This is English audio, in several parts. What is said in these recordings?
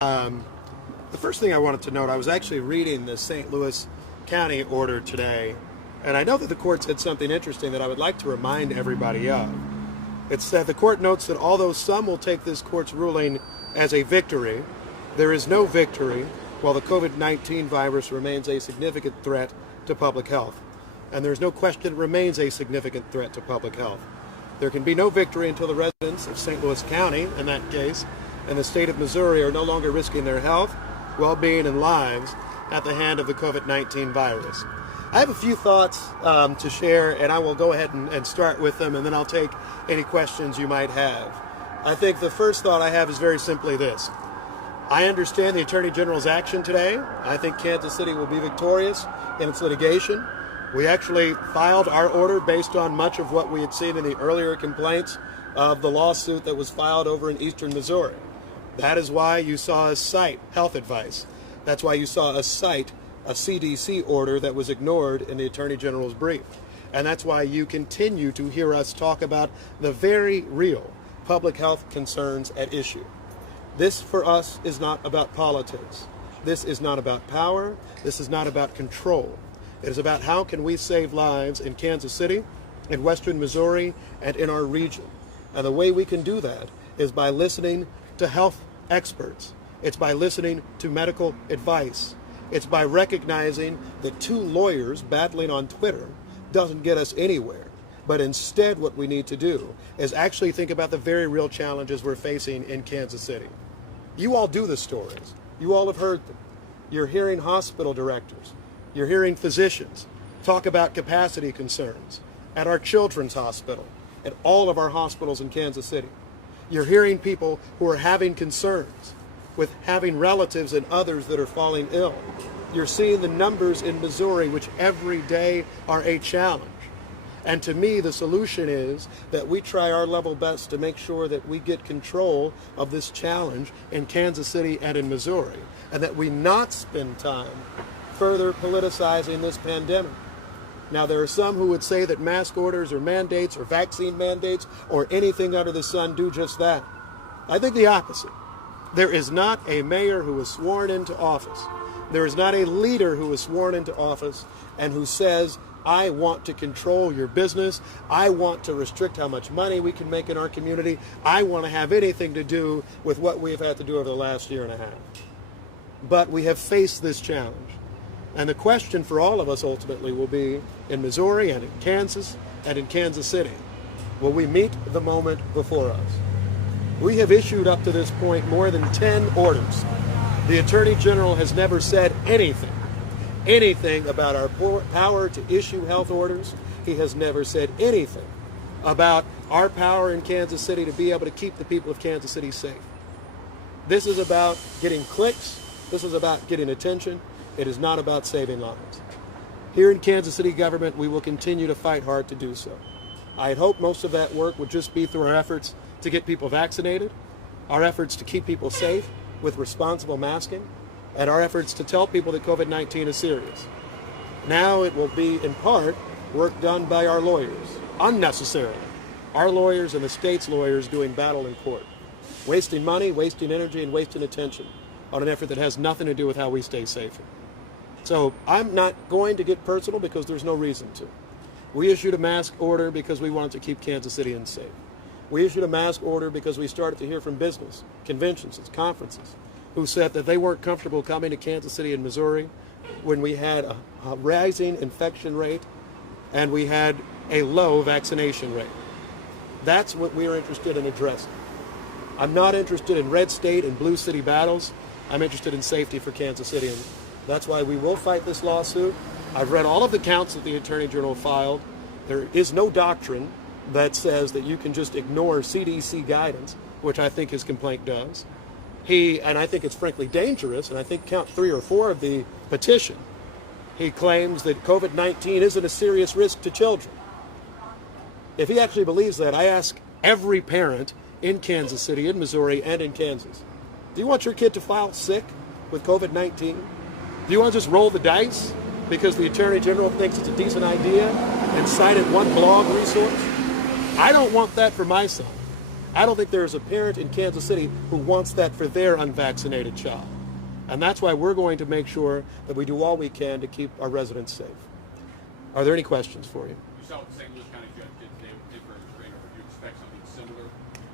The first thing I wanted to note, I was actually reading the St. Louis County order today, and I know that the court said something interesting that I would like to remind everybody of. It's that the court notes that although some will take this court's ruling as a victory, there is no victory while the COVID-19 virus remains a significant threat to public health. And there's no question it remains a significant threat to public health. There can be no victory until the residents of St. Louis County, in that case, and the state of Missouri are no longer risking their health, well-being, and lives at the hand of the COVID-19 virus. I have a few thoughts to share, and I will go ahead and start with them, and then I'll take any questions you might have. I think the first thought I have is very simply this. I understand the Attorney General's action today. I think Kansas City will be victorious in its litigation. We actually filed our order based on much of what we had seen in the earlier complaints of the lawsuit that was filed over in eastern Missouri. That is why you saw us cite health advice. That's why you saw us cite a CDC order that was ignored in the Attorney General's brief. And that's why you continue to hear us talk about the very real public health concerns at issue. This, for us, is not about politics. This is not about power. This is not about control. It is about how can we save lives in Kansas City, in western Missouri, and in our region. And the way we can do that is by listening to health experts. It's by listening to medical advice. It's by recognizing that two lawyers battling on Twitter doesn't get us anywhere. But instead, what we need to do is actually think about the very real challenges we're facing in Kansas City. You all do the stories. You all have heard them. You're hearing hospital directors. You're hearing physicians talk about capacity concerns at our children's hospital, at all of our hospitals in Kansas City. You're hearing people who are having concerns with having relatives and others that are falling ill. You're seeing the numbers in Missouri, which every day are a challenge. And to me, the solution is that we try our level best to make sure that we get control of this challenge in Kansas City and in Missouri, and that we not spend time further politicizing this pandemic. Now, there are some who would say that mask orders or mandates or vaccine mandates or anything under the sun do just that. I think the opposite. There is not a mayor who was sworn into office. There is not a leader who was sworn into office and who says, I want to control your business. I want to restrict how much money we can make in our community. I want to have anything to do with what we've had to do over the last year and a half. But we have faced this challenge. And the question for all of us ultimately will be, in Missouri and in Kansas and in Kansas City, will we meet the moment before us? We have issued up to this point more than 10 orders. The Attorney General has never said anything about our power to issue health orders. He has never said anything about our power in Kansas City to be able to keep the people of Kansas City safe. This is about getting clicks. This is about getting attention. It is not about saving lives. Here in Kansas City government, we will continue to fight hard to do so. I had hoped most of that work would just be through our efforts to get people vaccinated, our efforts to keep people safe with responsible masking, and our efforts to tell people that COVID-19 is serious. Now it will be, in part, work done by our lawyers, unnecessarily. Our lawyers and the state's lawyers doing battle in court, wasting money, wasting energy, and wasting attention on an effort that has nothing to do with how we stay safer. So I'm not going to get personal because there's no reason to. We issued a mask order because we wanted to keep Kansas City safe. We issued a mask order because we started to hear from business, conventions, and conferences who said that they weren't comfortable coming to Kansas City and Missouri when we had a rising infection rate and we had a low vaccination rate. That's what we are interested in addressing. I'm not interested in red state and blue city battles. I'm interested in safety for Kansas City, and that's why we will fight this lawsuit. I've read all of the counts that the Attorney General filed. There is no doctrine that says that you can just ignore CDC guidance, which I think his complaint does. And I think it's frankly dangerous, and I think count 3 or 4 of the petition, he claims that COVID-19 isn't a serious risk to children. If he actually believes that, I ask every parent in Kansas City, in Missouri, and in Kansas, do you want your kid to file sick with COVID-19? Do you want to just roll the dice because the Attorney General thinks it's a decent idea and cited one blog resource? I don't want that for my son. I don't think there's a parent in Kansas City who wants that for their unvaccinated child. And that's why we're going to make sure that we do all we can to keep our residents safe. Are there any questions for you? You saw what the St. Louis County judge did today for a restraining order. Do you expect something similar?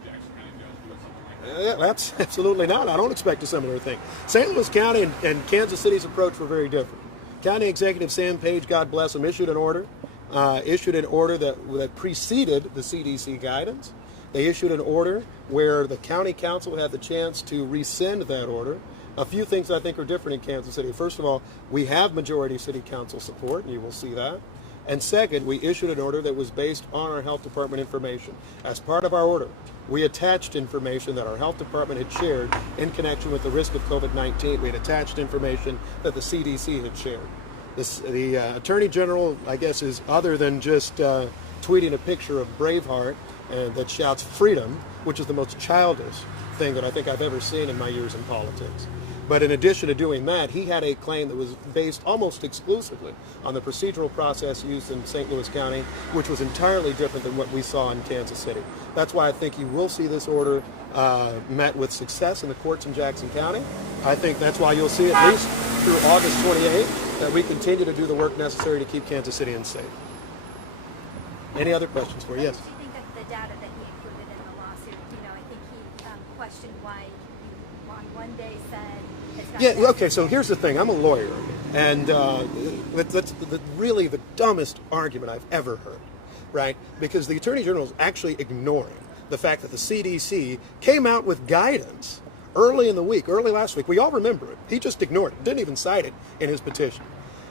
Jackson County judge doing something like that? That's absolutely not. I don't expect a similar thing. St. Louis County and Kansas City's approach were very different. County Executive Sam Page, God bless him, issued an order that preceded the CDC guidance. They issued an order where the county council had the chance to rescind that order. A few things I think are different in Kansas City. First of all, we have majority city council support, and you will see that. And second, we issued an order that was based on our health department information. As part of our order, we attached information that our health department had shared in connection with the risk of COVID-19. We had attached information that the CDC had shared. The Attorney General, I guess, is other than just tweeting a picture of Braveheart that shouts freedom, which is the most childish thing that I think I've ever seen in my years in politics. But in addition to doing that, he had a claim that was based almost exclusively on the procedural process used in St. Louis County, which was entirely different than what we saw in Kansas City. That's why I think you will see this order met with success in the courts in Jackson County. I think that's why you'll see at least through August 28th that we continue to do the work necessary to keep Kansas City safe. Any other questions for you? Yes. Do you think that the data that he included in the lawsuit, I think he questioned why you on one day said it's not. Yeah, okay, so here's the thing. I'm a lawyer, and that's really the dumbest argument I've ever heard, right? Because the Attorney General is actually ignoring the fact that the CDC came out with guidance early in the week, early last week. We all remember it. He just ignored it, didn't even cite it in his petition.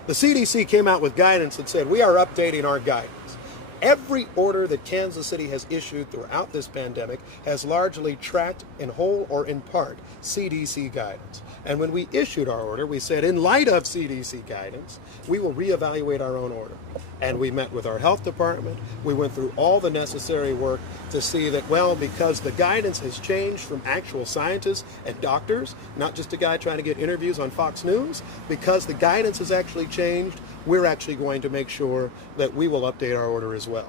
The CDC came out with guidance that said, we are updating our guidance. Every order that Kansas City has issued throughout this pandemic has largely tracked, in whole or in part, CDC guidance. And when we issued our order, we said, in light of CDC guidance, we will reevaluate our own order. And we met with our health department. We went through all the necessary work to see that, well, because the guidance has changed from actual scientists and doctors, not just a guy trying to get interviews on Fox News, because the guidance has actually changed, we're actually going to make sure that we will update our order as well.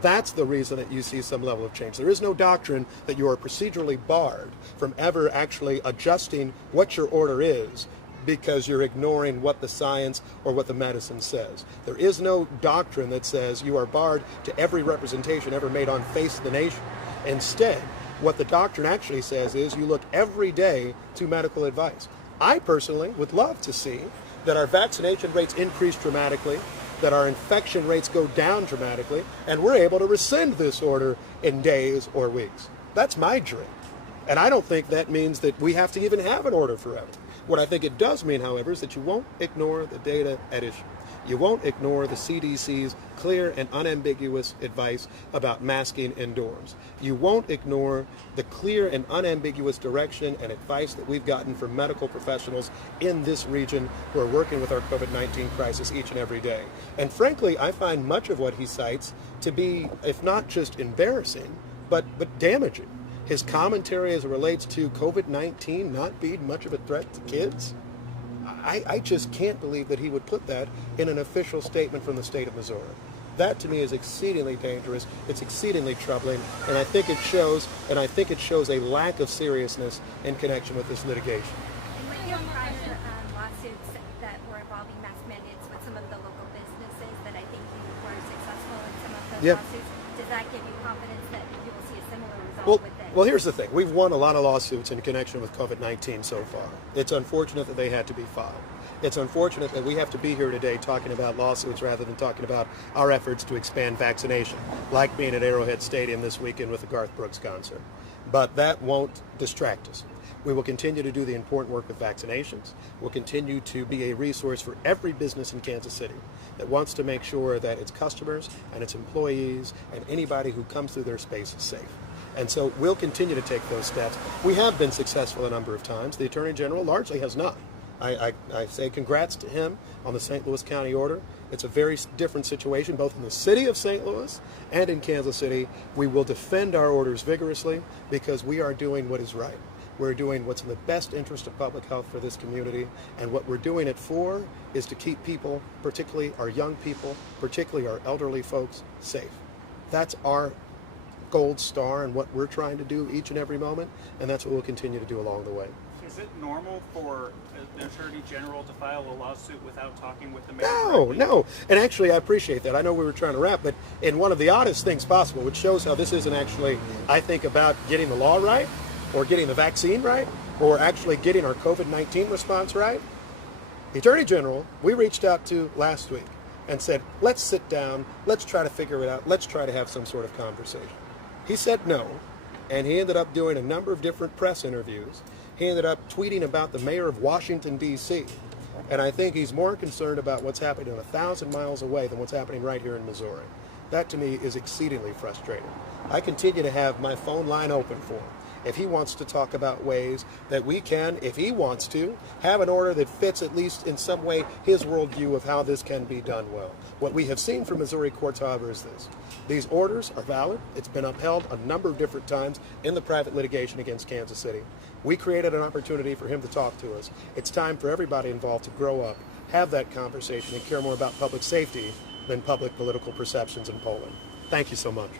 That's the reason that you see some level of change. There is no doctrine that you are procedurally barred from ever actually adjusting what your order is because you're ignoring what the science or what the medicine says. There is no doctrine that says you are barred to every representation ever made on Face of the Nation. Instead, what the doctrine actually says is you look every day to medical advice. I personally would love to see that our vaccination rates increase dramatically, that our infection rates go down dramatically, and we're able to rescind this order in days or weeks. That's my dream. And I don't think that means that we have to even have an order forever. What I think it does mean, however, is that you won't ignore the data at issue. You won't ignore the CDC's clear and unambiguous advice about masking indoors. You won't ignore the clear and unambiguous direction and advice that we've gotten from medical professionals in this region who are working with our COVID-19 crisis each and every day. And frankly, I find much of what he cites to be, if not just embarrassing, but damaging. His commentary as it relates to COVID-19 not being much of a threat to kids. I just can't believe that he would put that in an official statement from the state of Missouri. That to me is exceedingly dangerous. It's exceedingly troubling, and I think it shows a lack of seriousness in connection with this litigation. And with your prior lawsuits that were involving mask mandates with some of the local businesses that I think you were successful in some of those lawsuits, does that give you confidence that you will see a similar result with this? Well, here's the thing. We've won a lot of lawsuits in connection with COVID-19 so far. It's unfortunate that they had to be filed. It's unfortunate that we have to be here today talking about lawsuits rather than talking about our efforts to expand vaccination, like being at Arrowhead Stadium this weekend with the Garth Brooks concert. But that won't distract us. We will continue to do the important work with vaccinations. We'll continue to be a resource for every business in Kansas City that wants to make sure that its customers and its employees and anybody who comes through their space is safe. And so we'll continue to take those steps. We have been successful a number of times. The Attorney General largely has not. I say congrats to him on the St. Louis County order. It's a very different situation, both in the city of St. Louis and in Kansas City. We will defend our orders vigorously because we are doing what is right. We're doing what's in the best interest of public health for this community. And what we're doing it for is to keep people, particularly our young people, particularly our elderly folks, safe. That's our gold star in what we're trying to do each and every moment, and that's what we'll continue to do along the way. Is it normal for the Attorney General to file a lawsuit without talking with the mayor? No. And actually, I appreciate that. I know we were trying to wrap, but in one of the oddest things possible, which shows how this isn't actually, I think, about getting the law right, or getting the vaccine right, or actually getting our COVID-19 response right. The Attorney General, we reached out to last week and said, let's sit down, let's try to figure it out, let's try to have some sort of conversation. He said no, and he ended up doing a number of different press interviews. He ended up tweeting about the mayor of Washington, D.C., and I think he's more concerned about what's happening 1,000 miles away than what's happening right here in Missouri. That, to me, is exceedingly frustrating. I continue to have my phone line open for him. If he wants to talk about ways that we can, if he wants to, have an order that fits at least in some way his worldview of how this can be done well. What we have seen from Missouri courts, however, is this. These orders are valid. It's been upheld a number of different times in the private litigation against Kansas City. We created an opportunity for him to talk to us. It's time for everybody involved to grow up, have that conversation, and care more about public safety than public political perceptions in Poland. Thank you so much.